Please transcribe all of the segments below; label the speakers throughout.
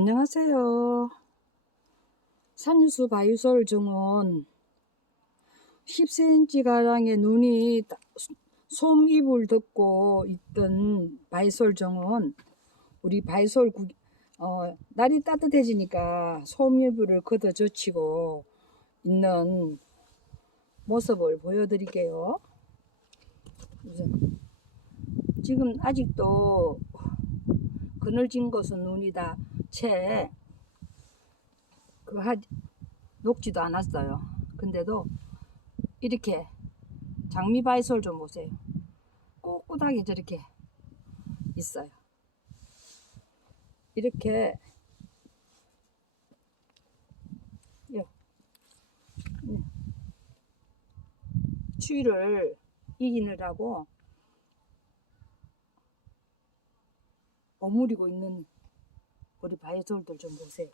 Speaker 1: 안녕하세요. 산유수 바이솔 정원 10cm가량의 눈이 따- 솜잎을 덮고 있던 바이솔 정원 우리 바이솔 구, 어, 날이 따뜻해지니까 솜잎을 걷어 젖히고 있는 모습을 보여드릴게요. 지금 아직도 그늘진 곳은 눈이 다 채 그 하, 녹지도 않았어요. 근데도 이렇게 장미 바이솔 좀 보세요. 꼿꼿하게 저렇게 있어요. 이렇게 요, 네. 추위를 이기느라고 오므리고 있는 우리 바이솔들 좀 보세요.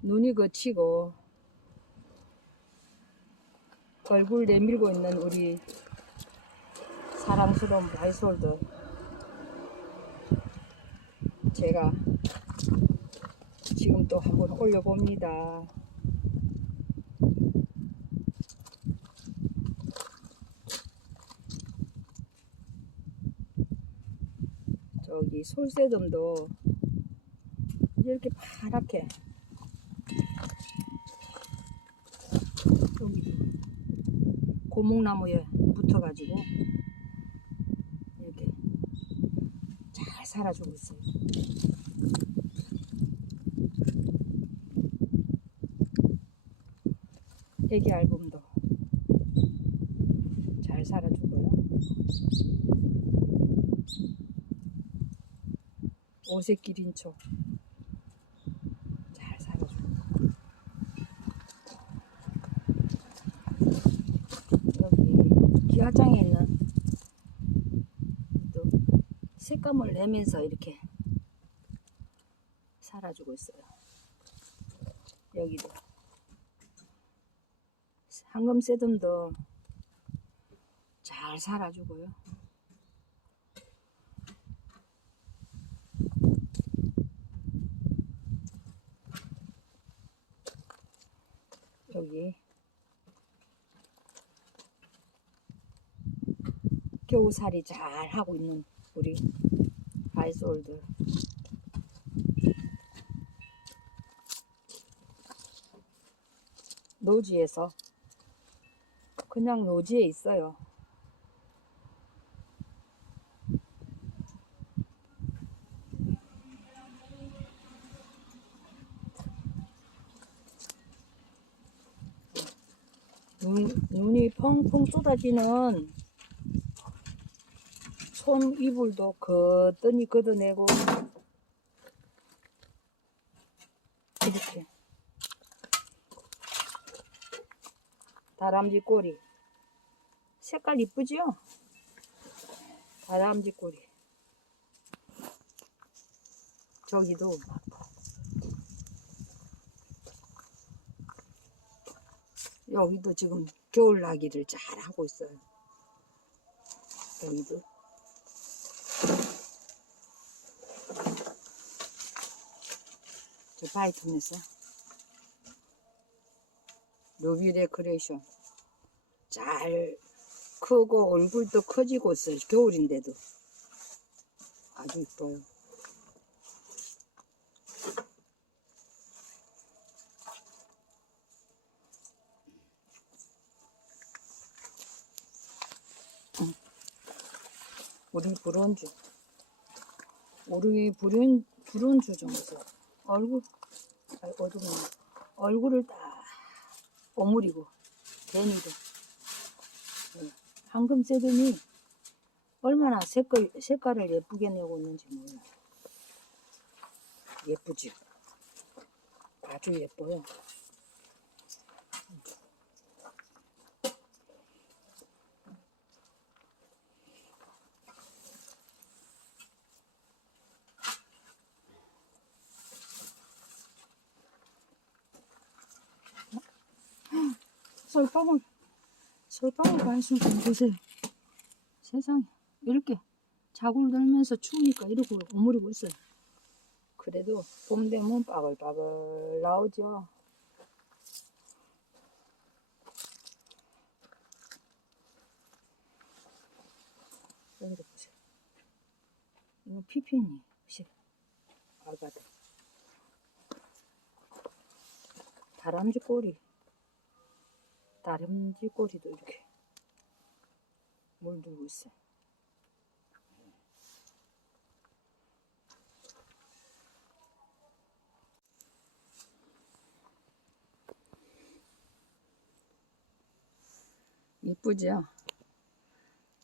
Speaker 1: 눈이 거치고 얼굴 내밀고 있는 우리 사랑스러운 바이솔들 제가 지금 또 한번 올려봅니다. 저기 솔새돔도 이렇게 파랗게 여기 고목나무에 붙어가지고 이렇게 잘 살아주고 있어요. 애기 앨범도 잘 살아주고요. 오색 기린초 잘 살아주고 기와장에 있는 또 색감을 내면서 이렇게 살아주고 있어요. 여기도 황금 새돔도 잘 살아주고요. 여기 겨우살이 잘 하고 있는 우리 바이솔들 노지에서 그냥 노지에 있어요. 눈, 눈이 펑펑 쏟아지는 손 이불도 거뜬히 걷어내고 이렇게. 다람쥐 꼬리. 색깔 이쁘지요? 다람쥐 꼬리. 저기도. 여기도 지금 겨울 나기를 잘 하고 있어요. 여기도 저 바이톤에서 루비 데코레이션 잘 크고 얼굴도 커지고 있어요. 겨울인데도 아주 이뻐요. 우리 브론즈 우리 브론 브론즈 좀 보세요. 얼굴 아 어두운 얼굴을 딱 오므리고 괜히도 예, 황금 새듬이 얼마나 색깔 색깔을 예쁘게 내고 있는지 몰라요. 예쁘죠. 아주 예뻐요. 솔방울, 솔방울 발수 좀 보세요. 세상에, 이렇게 자굴 들면서 추우니까 이러고 오므리고 있어요. 그래도 봄 되면 빠글빠글 나오죠. 여기도 보세요. 이거 피피니, 시 아가들. 다람쥐 꼬리, 다람쥐 꼬리도 이렇게 물들고 있어요. 이쁘죠?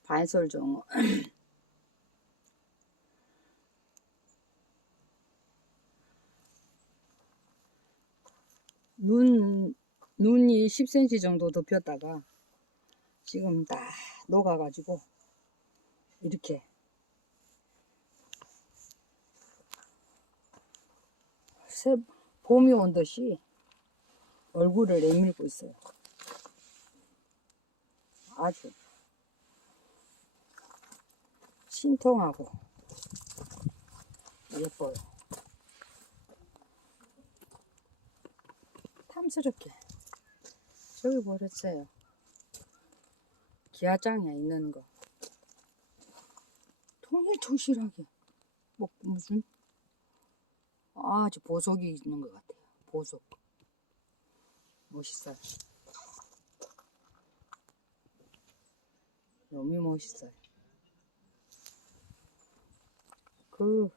Speaker 1: 발솔종어. 눈, 눈이 10cm 정도 덮였다가 지금 다 녹아가지고 이렇게 새 봄이 온 듯이 얼굴을 내밀고 있어요. 아주 신통하고 예뻐요. 탐스럽게 저기 버렸어요. 기아장에 있는 거. 통일통실하게 뭐 무슨 아주 보석이 있는 것 같아요. 보석 멋있어요. 너무 멋있어요. 그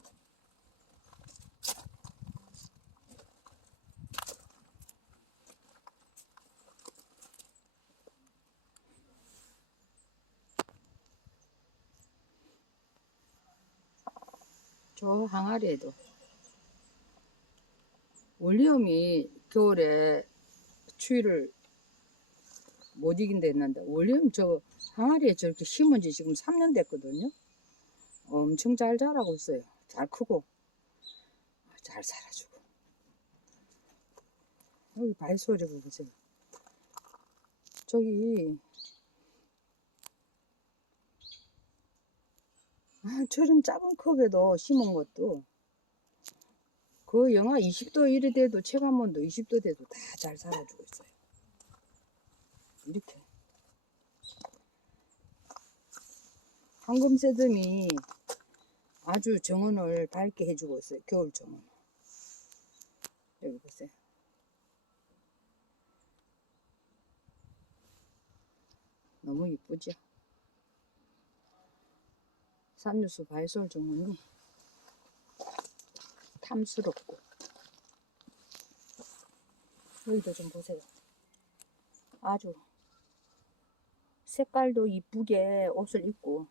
Speaker 1: 저 항아리에도 월리엄이 겨울에 추위를 못 이긴다 했는데 월리엄 저 항아리에 저렇게 심은 지 지금 3년 됐거든요. 엄청 잘 자라고 있어요. 잘 크고 잘 살아주고 여기 발소리가 보세요. 저기 저런 작은 컵에도 심은 것도 그 영하 20도 이래 돼도 체감온도 20도 돼도 다 잘 살아주고 있어요. 이렇게 황금새듬이 아주 정원을 밝게 해주고 있어요. 겨울 정원. 여기 보세요. 너무 이쁘죠? 산유수 발솔 정원이 탐스럽고 여기도 좀 보세요. 아주 색깔도 이쁘게 옷을 입고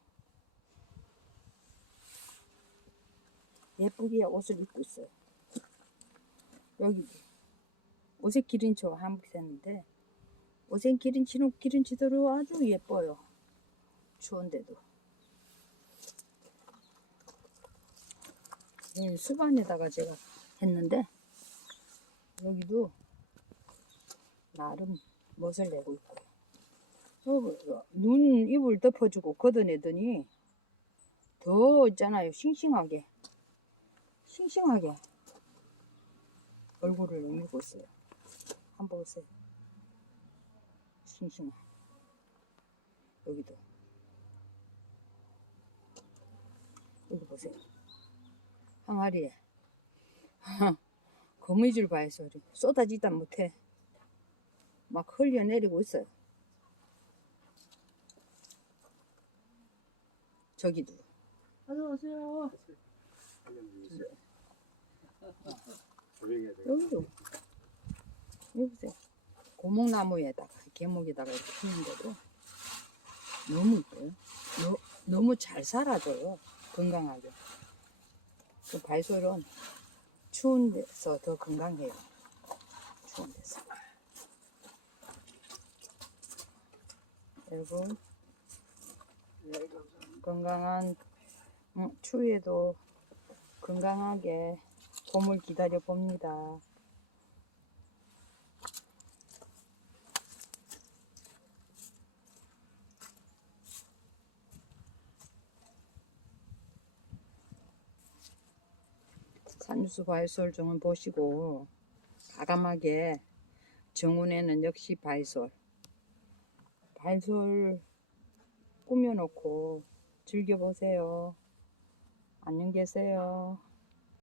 Speaker 1: 예쁘게 옷을 입고 있어요. 여기 오색 기린초 한복 샀는데 오색 기린치는 기린치대로 아주 예뻐요. 추운데도. 이 수반에다가 제가 했는데 여기도 나름 멋을 내고 있고 어, 눈 입을 덮어주고 걷어내더니 더 있잖아요. 싱싱하게 싱싱하게 얼굴을 내밀고 있어요. 한번 보세요 싱싱해. 여기도. 여기 보세요 항아리에. 거미줄 봐요 소리. 쏟아지다 못해. 막 흘려내리고 있어요. 저기도.
Speaker 2: 안녕하세요.
Speaker 1: 여기도. 여기 보세요 고목나무에다가 계목에다가 이렇게 피는데도 너무 이뻐요. 너, 너무 잘 살아줘요. 건강하게 그 발솔은 추운 데서 더 건강해요 추운 데서 여러분 건강한 음, 추위에도 건강하게 봄을 기다려 봅니다. 산유수 바이솔 좀 보시고 가감하게 정원에는 역시 바이솔 바이솔 꾸며놓고 즐겨보세요. 안녕 계세요.